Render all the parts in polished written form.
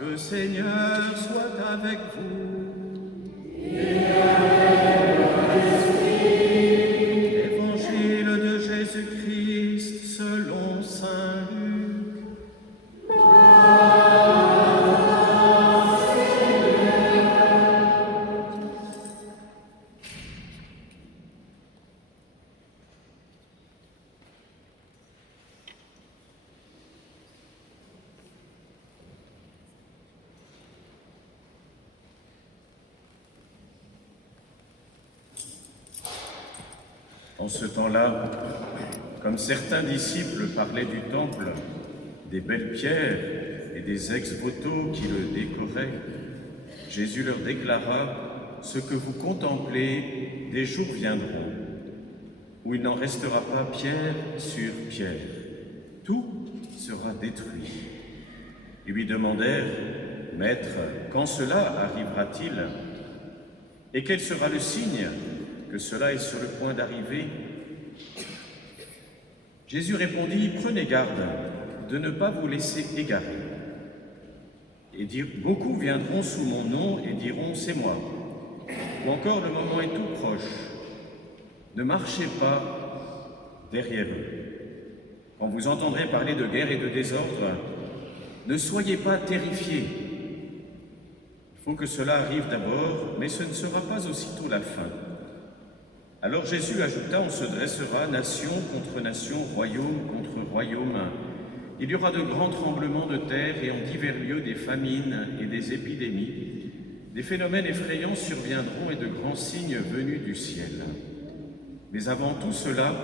Le Seigneur soit avec vous. Et avec votre esprit. Évangile de Jésus-Christ selon saint Luc. En ce temps-là, comme certains disciples parlaient du temple, des belles pierres et des ex-voto qui le décoraient, Jésus leur déclara: « Ce que vous contemplez, des jours viendront, où il n'en restera pas pierre sur pierre. Tout sera détruit. » Ils lui demandèrent: « Maître, quand cela arrivera-t-il? Et quel sera le signe que cela est sur le point d'arriver ?» Jésus répondit: « Prenez garde de ne pas vous laisser égarer. Et dire, beaucoup viendront sous mon nom et diront, c'est moi. Ou encore, le moment est tout proche. Ne marchez pas derrière eux. Quand vous entendrez parler de guerre et de désordre, ne soyez pas terrifiés. Il faut que cela arrive d'abord, mais ce ne sera pas aussitôt la fin. » Alors Jésus ajouta: « On se dressera nation contre nation, royaume contre royaume. Il y aura de grands tremblements de terre et en divers lieux des famines et des épidémies. Des phénomènes effrayants surviendront et de grands signes venus du ciel. Mais avant tout cela,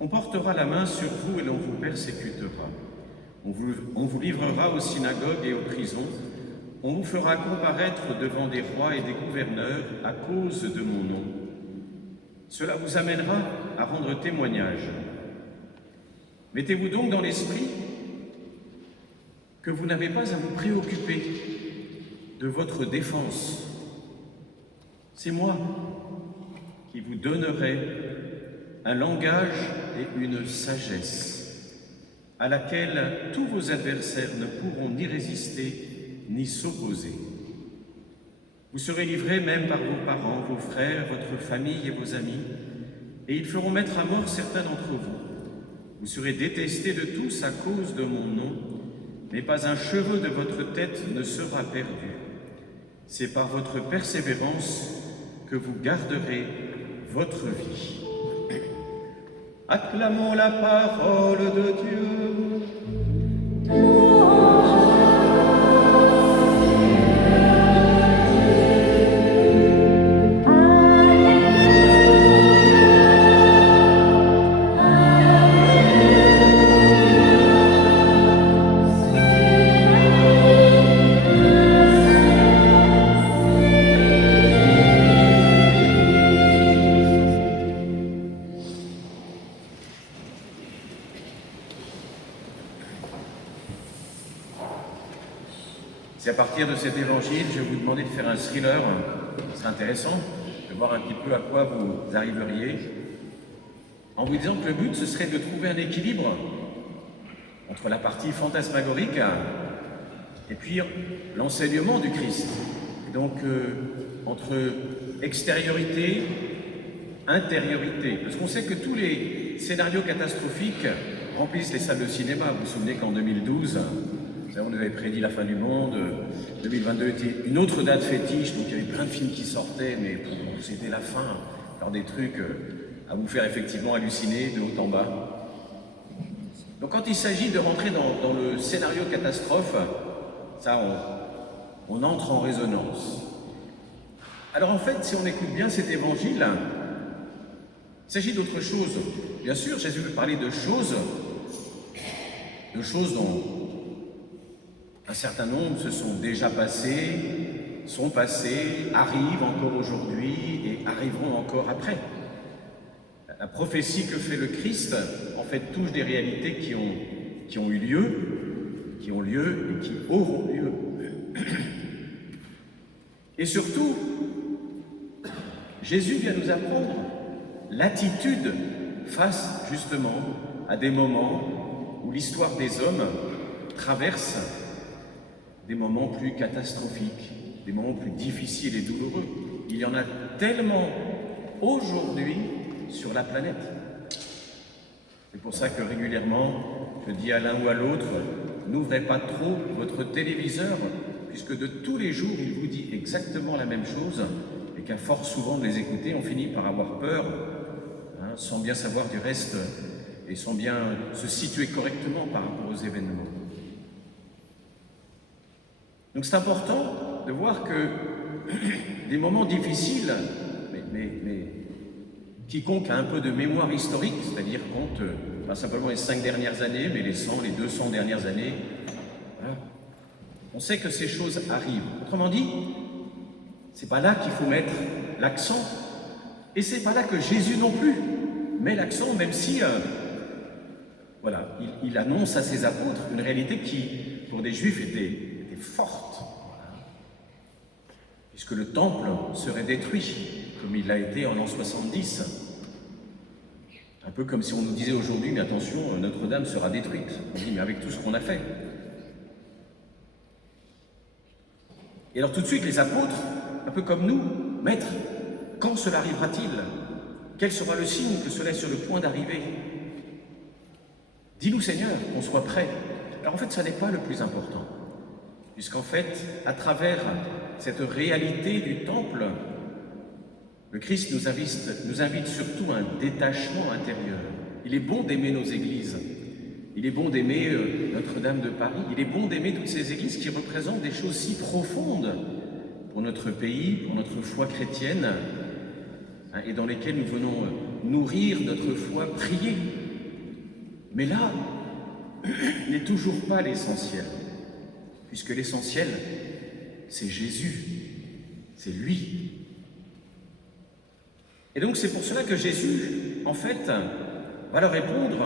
on portera la main sur vous et l'on vous persécutera. On vous livrera aux synagogues et aux prisons. On vous fera comparaître devant des rois et des gouverneurs à cause de mon nom. Cela vous amènera à rendre témoignage. Mettez-vous donc dans l'esprit que vous n'avez pas à vous préoccuper de votre défense. C'est moi qui vous donnerai un langage et une sagesse à laquelle tous vos adversaires ne pourront ni résister ni s'opposer. Vous serez livrés même par vos parents, vos frères, votre famille et vos amis, et ils feront mettre à mort certains d'entre vous. Vous serez détestés de tous à cause de mon nom, mais pas un cheveu de votre tête ne sera perdu. C'est par votre persévérance que vous garderez votre vie. » Acclamons la parole de Dieu. C'est à partir de cet évangile, je vais vous demander de faire un thriller. Ce serait intéressant de voir un petit peu à quoi vous arriveriez, en vous disant que le but, ce serait de trouver un équilibre entre la partie fantasmagorique et puis l'enseignement du Christ. Et donc, entre extériorité, intériorité. Parce qu'on sait que tous les scénarios catastrophiques remplissent les salles de cinéma. Vous vous souvenez qu'en 2012, on nous avait prédit la fin du monde, 2022 était une autre date fétiche, donc il y avait plein de films qui sortaient, mais c'était la fin. Alors des trucs à vous faire effectivement halluciner de haut en bas. Donc quand il s'agit de rentrer dans le scénario catastrophe, ça on entre en résonance. Alors en fait, si on écoute bien cet évangile, il s'agit d'autre chose. Bien sûr, Jésus veut parler de choses dont un certain nombre se sont déjà passés, sont passés, arrivent encore aujourd'hui et arriveront encore après. La prophétie que fait le Christ, en fait, touche des réalités qui ont eu lieu, qui ont lieu et qui auront lieu. Et surtout, Jésus vient nous apprendre l'attitude face, justement, à des moments où l'histoire des hommes traverse des moments plus catastrophiques, des moments plus difficiles et douloureux. Il y en a tellement aujourd'hui sur la planète. C'est pour ça que régulièrement, je dis à l'un ou à l'autre, n'ouvrez pas trop votre téléviseur, puisque de tous les jours, il vous dit exactement la même chose, et qu'à force souvent de les écouter, on finit par avoir peur, sans bien savoir du reste, et sans bien se situer correctement par rapport aux événements. Donc c'est important de voir que des moments difficiles, mais quiconque a un peu de mémoire historique, c'est-à-dire compte pas simplement les 5 dernières années, mais les 100, les 200 dernières années, voilà. On sait que ces choses arrivent. Autrement dit, c'est pas là qu'il faut mettre l'accent, et c'est pas là que Jésus non plus met l'accent, même si, voilà, il annonce à ses apôtres une réalité qui, pour des Juifs, était forte, puisque le temple serait détruit, comme il l'a été en l'an 70. Un peu comme si on nous disait aujourd'hui, mais attention, Notre-Dame sera détruite. On dit, mais avec tout ce qu'on a fait. Et alors tout de suite, les apôtres, un peu comme nous, Maître, quand cela arrivera-t-il? Quel sera le signe que cela est sur le point d'arriver? Dis-nous, Seigneur, qu'on soit prêts. Alors en fait, ça n'est pas le plus important, puisqu'en fait, à travers cette réalité du temple, le Christ nous invite surtout à un détachement intérieur. Il est bon d'aimer nos églises, il est bon d'aimer Notre-Dame de Paris, il est bon d'aimer toutes ces églises qui représentent des choses si profondes pour notre pays, pour notre foi chrétienne, et dans lesquelles nous venons nourrir notre foi, prier. Mais là, n'est toujours pas l'essentiel, puisque l'essentiel, c'est Jésus, c'est lui. Et donc c'est pour cela que Jésus, en fait, va leur répondre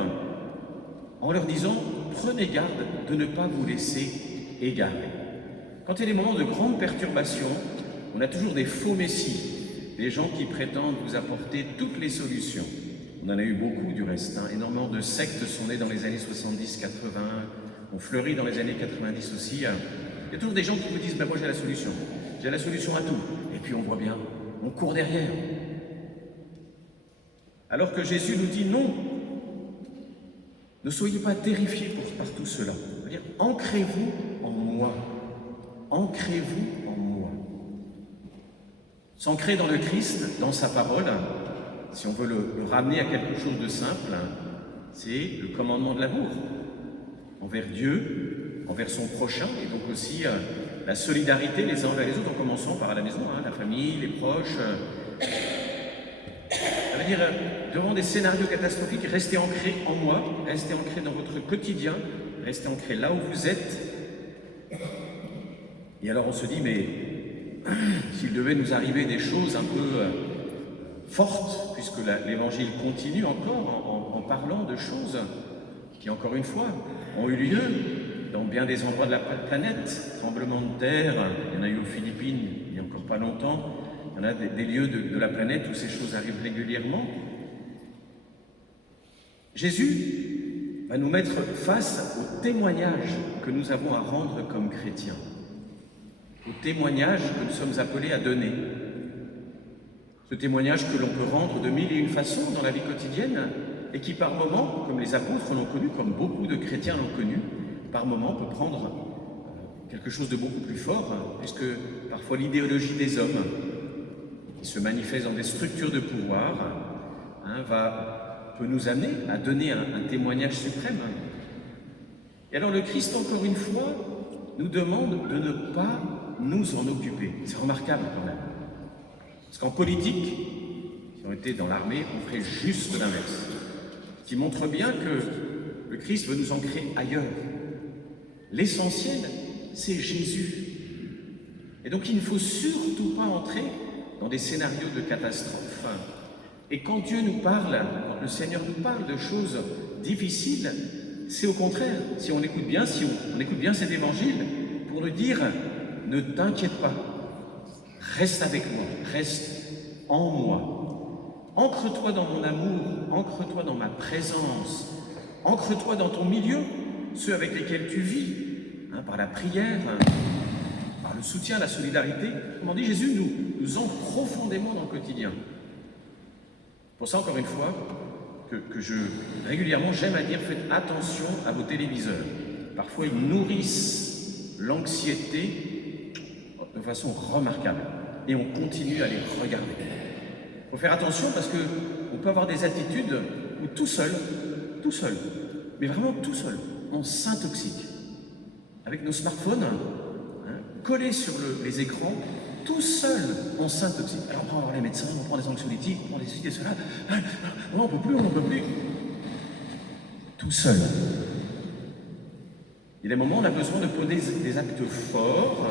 en leur disant « Prenez garde de ne pas vous laisser égarer ». Quand il y a des moments de grande perturbation, on a toujours des faux messies, des gens qui prétendent vous apporter toutes les solutions. On en a eu beaucoup du reste, énormément de sectes sont nées dans les années 70-80, ont fleuri dans les années 90 aussi. Il y a toujours des gens qui vous disent ben moi j'ai la solution à tout. Et puis on voit bien, on court derrière. Alors que Jésus nous dit non, ne soyez pas terrifiés par tout cela. C'est-à-dire, ancrez-vous en moi. Ancrez-vous en moi. S'ancrer dans le Christ, dans sa parole, si on veut le ramener à quelque chose de simple, c'est le commandement de l'amour envers Dieu, envers son prochain, et donc aussi la solidarité les uns envers les autres, en commençant par la maison, la famille, les proches. Ça veut dire, devant des scénarios catastrophiques, restez ancrés en moi, restez ancrés dans votre quotidien, restez ancrés là où vous êtes. Et alors on se dit, mais s'il devait nous arriver des choses un peu fortes, puisque l'Évangile continue encore en parlant de choses qui, encore une fois, ont eu lieu dans bien des endroits de la planète, tremblements de terre, il y en a eu aux Philippines il n'y a encore pas longtemps, il y en a des lieux de la planète où ces choses arrivent régulièrement. Jésus va nous mettre face au témoignage que nous avons à rendre comme chrétiens, au témoignage que nous sommes appelés à donner. Ce témoignage que l'on peut rendre de mille et une façons dans la vie quotidienne et qui par moments, comme les apôtres l'ont connu, comme beaucoup de chrétiens l'ont connu, par moments peut prendre quelque chose de beaucoup plus fort, puisque parfois l'idéologie des hommes, qui se manifeste dans des structures de pouvoir, peut nous amener à donner un témoignage suprême. Et alors le Christ, encore une fois, nous demande de ne pas nous en occuper. C'est remarquable quand même. Parce qu'en politique, si on était dans l'armée, on ferait juste l'inverse. Ce qui montre bien que le Christ veut nous ancrer ailleurs. L'essentiel, c'est Jésus. Et donc il ne faut surtout pas entrer dans des scénarios de catastrophe. Et quand Dieu nous parle, quand le Seigneur nous parle de choses difficiles, c'est au contraire, si on écoute bien cet évangile, pour nous dire, ne t'inquiète pas, reste avec moi, reste en moi. Ancre-toi dans mon amour, ancre-toi dans ma présence, ancre-toi dans ton milieu, ceux avec lesquels tu vis, par la prière, par le soutien, la solidarité. Comme on dit, Jésus nous ancre profondément dans le quotidien. Pour ça, encore une fois, que régulièrement, j'aime à dire, faites attention à vos téléviseurs. Parfois, ils nourrissent l'anxiété de façon remarquable. Et on continue à les regarder. Il faut faire attention parce qu'on peut avoir des attitudes où tout seul, mais vraiment tout seul, on s'intoxique. Avec nos smartphones, collés sur les écrans, tout seul, on s'intoxique. Alors on va voir les médecins, on prend des anxiolytiques, on prend des ceci et cela. On n'en peut plus, on n'en peut plus. Tout seul. Il y a des moments où on a besoin de poser des actes forts,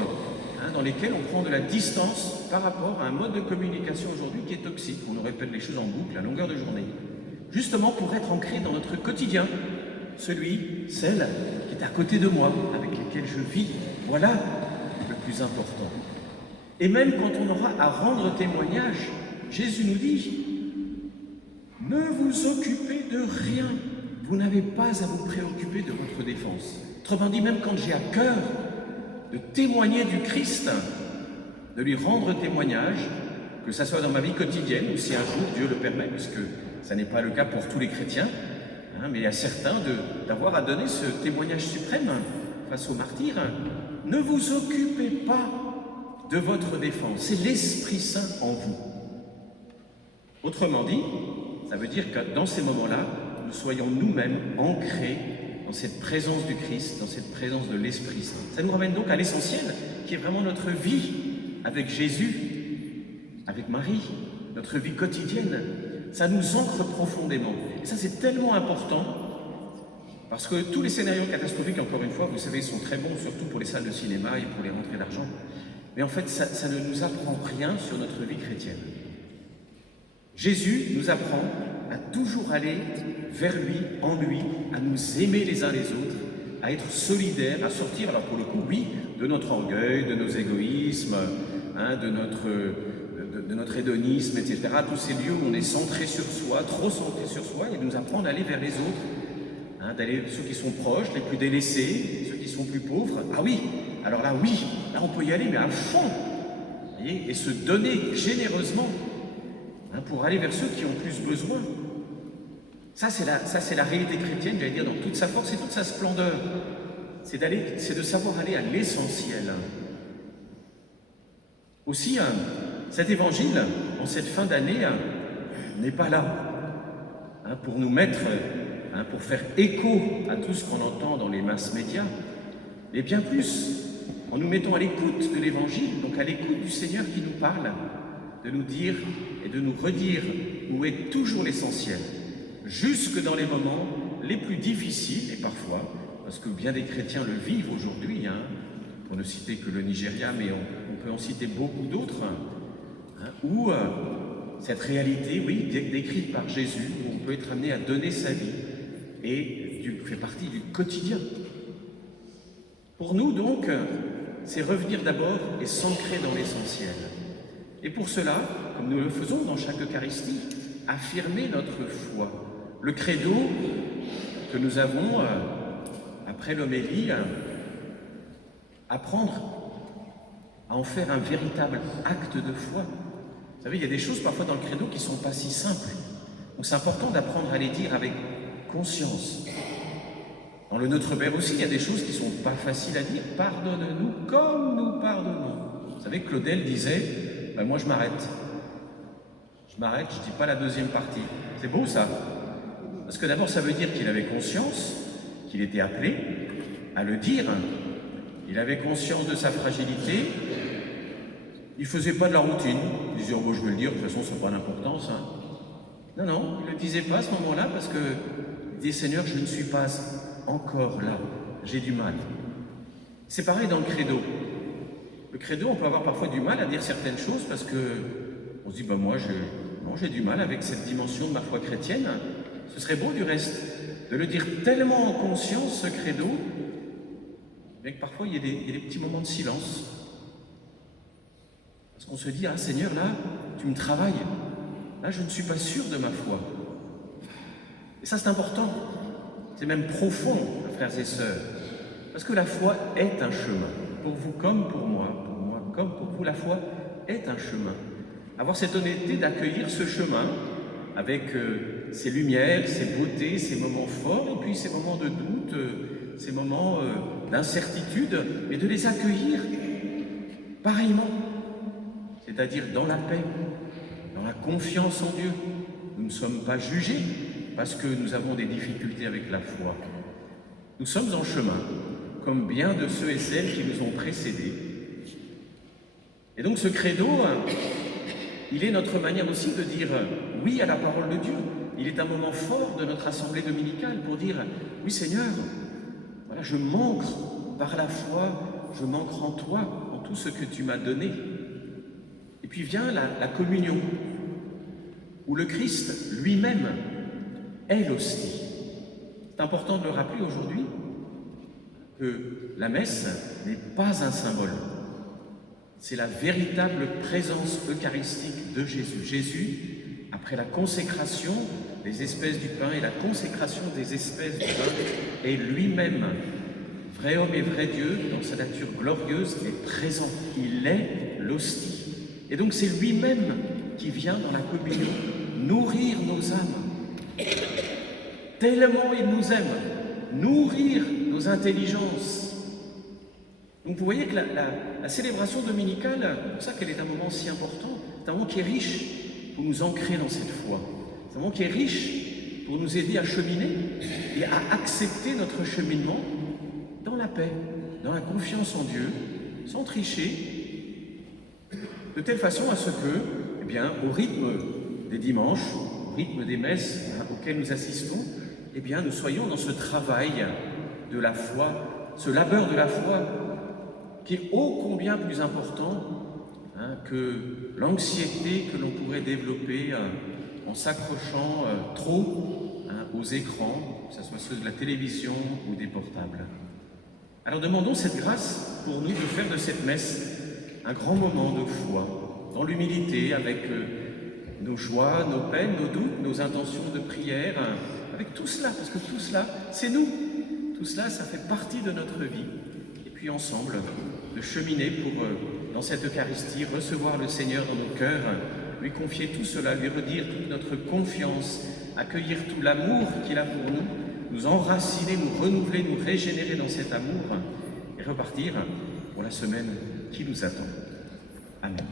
dans lesquels on prend de la distance par rapport à un mode de communication aujourd'hui qui est toxique. On nous répète les choses en boucle à longueur de journée. Justement pour être ancré dans notre quotidien, celle qui est à côté de moi, avec lesquels je vis. Voilà le plus important. Et même quand on aura à rendre témoignage, Jésus nous dit, ne vous occupez de rien. Vous n'avez pas à vous préoccuper de votre défense. Autrement dit, même quand j'ai à cœur de témoigner du Christ, de lui rendre témoignage, que ça soit dans ma vie quotidienne ou si un jour Dieu le permet, puisque ça n'est pas le cas pour tous les chrétiens, mais il y a certains d'avoir à donner ce témoignage suprême face aux martyrs. Ne vous occupez pas de votre défense, c'est l'Esprit Saint en vous. Autrement dit, ça veut dire que dans ces moments-là, nous soyons nous-mêmes ancrés dans cette présence du Christ, dans cette présence de l'Esprit Saint. Ça nous ramène donc à l'essentiel, qui est vraiment notre vie avec Jésus, avec Marie, notre vie quotidienne. Ça nous ancre profondément. Et ça, c'est tellement important, parce que tous les scénarios catastrophiques, encore une fois, vous savez, sont très bons, surtout pour les salles de cinéma et pour les rentrées d'argent. Mais en fait, ça ne nous apprend rien sur notre vie chrétienne. Jésus nous apprend à toujours aller vers lui, en lui, à nous aimer les uns les autres, à être solidaires, à sortir, alors pour le coup, oui, de notre orgueil, de nos égoïsmes, de notre hédonisme, etc. Tous ces lieux où on est centré sur soi, trop centré sur soi, et nous apprend d'aller vers les autres, d'aller ceux qui sont proches, les plus délaissés, ceux qui sont plus pauvres. Ah oui, alors là, oui, là on peut y aller, mais à fond, voyez, et se donner généreusement pour aller vers ceux qui ont plus besoin. Ça, c'est la réalité chrétienne, j'allais dire, dans toute sa force et toute sa splendeur. C'est de savoir aller à l'essentiel. Aussi, cet évangile, en cette fin d'année, n'est pas là pour nous mettre, pour faire écho à tout ce qu'on entend dans les masses médias, mais bien plus, en nous mettant à l'écoute de l'évangile, donc à l'écoute du Seigneur qui nous parle, de nous dire et de nous redire où est toujours l'essentiel, jusque dans les moments les plus difficiles, et parfois, parce que bien des chrétiens le vivent aujourd'hui, pour ne citer que le Nigeria, mais on peut en citer beaucoup d'autres, où cette réalité, oui, décrite par Jésus, où on peut être amené à donner sa vie, et fait partie du quotidien. Pour nous, donc, c'est revenir d'abord et s'ancrer dans l'essentiel. Et pour cela, comme nous le faisons dans chaque Eucharistie, affirmer notre foi. Le credo que nous avons, après l'homélie, apprendre à en faire un véritable acte de foi. Vous savez, il y a des choses parfois dans le credo qui ne sont pas si simples. Donc c'est important d'apprendre à les dire avec conscience. Dans le Notre Père aussi, il y a des choses qui ne sont pas faciles à dire. Pardonne-nous comme nous pardonnons. Vous savez, Claudel disait, moi je m'arrête. Je m'arrête, je ne dis pas la deuxième partie. C'est beau ça. Parce que d'abord, ça veut dire qu'il avait conscience, qu'il était appelé à le dire. Il avait conscience de sa fragilité. Il ne faisait pas de la routine. Il disait, je vais le dire, de toute façon, ça n'a pas d'importance. Non, il ne le disait pas à ce moment-là parce que il disait, Seigneur, je ne suis pas encore là. J'ai du mal. C'est pareil dans le credo. Le credo, on peut avoir parfois du mal à dire certaines choses parce que on se dit, moi, j'ai du mal avec cette dimension de ma foi chrétienne. Ce serait beau, du reste, de le dire tellement en conscience, ce credo, mais que parfois, il y a des petits moments de silence. Parce qu'on se dit, Seigneur, là, tu me travailles. Là, je ne suis pas sûr de ma foi. Et ça, c'est important. C'est même profond, frères et sœurs. Parce que la foi est un chemin. Pour vous comme pour moi comme pour vous, la foi est un chemin. Avoir cette honnêteté d'accueillir ce chemin avec ses lumières, ses beautés, ses moments forts, et puis ses moments de doute, ces moments d'incertitude, mais de les accueillir pareillement, c'est-à-dire dans la paix, dans la confiance en Dieu. Nous ne sommes pas jugés parce que nous avons des difficultés avec la foi. Nous sommes en chemin, comme bien de ceux et celles qui nous ont précédés. Et donc ce credo, il est notre manière aussi de dire oui à la parole de Dieu. Il est un moment fort de notre assemblée dominicale pour dire oui Seigneur, voilà, je manque par la foi, je manque en toi, en tout ce que tu m'as donné. Et puis vient la communion, où le Christ lui-même est l'hostie. C'est important de le rappeler aujourd'hui que la messe n'est pas un symbole. C'est la véritable présence eucharistique de Jésus. Jésus, après la consécration des espèces du pain et la consécration des espèces du pain, est lui-même, vrai homme et vrai Dieu, dans sa nature glorieuse, est présent. Il est l'hostie. Et donc c'est lui-même qui vient dans la communion nourrir nos âmes. Tellement il nous aime, nourrir nos intelligences. Donc vous voyez que la célébration dominicale, c'est pour ça qu'elle est un moment si important, c'est un moment qui est riche pour nous ancrer dans cette foi. C'est un moment qui est riche pour nous aider à cheminer et à accepter notre cheminement dans la paix, dans la confiance en Dieu, sans tricher, de telle façon à ce que, eh bien, au rythme des dimanches, au rythme des messes auxquelles nous assistons, eh bien, nous soyons dans ce travail de la foi, ce labeur de la foi, qui est ô combien plus important que l'anxiété que l'on pourrait développer en s'accrochant trop aux écrans, que ce soit ceux de la télévision ou des portables. Alors demandons cette grâce pour nous de faire de cette messe un grand moment de foi, dans l'humilité, avec nos joies, nos peines, nos doutes, nos intentions de prière, avec tout cela, parce que tout cela, c'est nous. Tout cela, ça fait partie de notre vie. Et puis ensemble, de cheminer pour, dans cette Eucharistie, recevoir le Seigneur dans nos cœurs, lui confier tout cela, lui redire toute notre confiance, accueillir tout l'amour qu'il a pour nous, nous enraciner, nous renouveler, nous régénérer dans cet amour et repartir pour la semaine qui nous attend. Amen.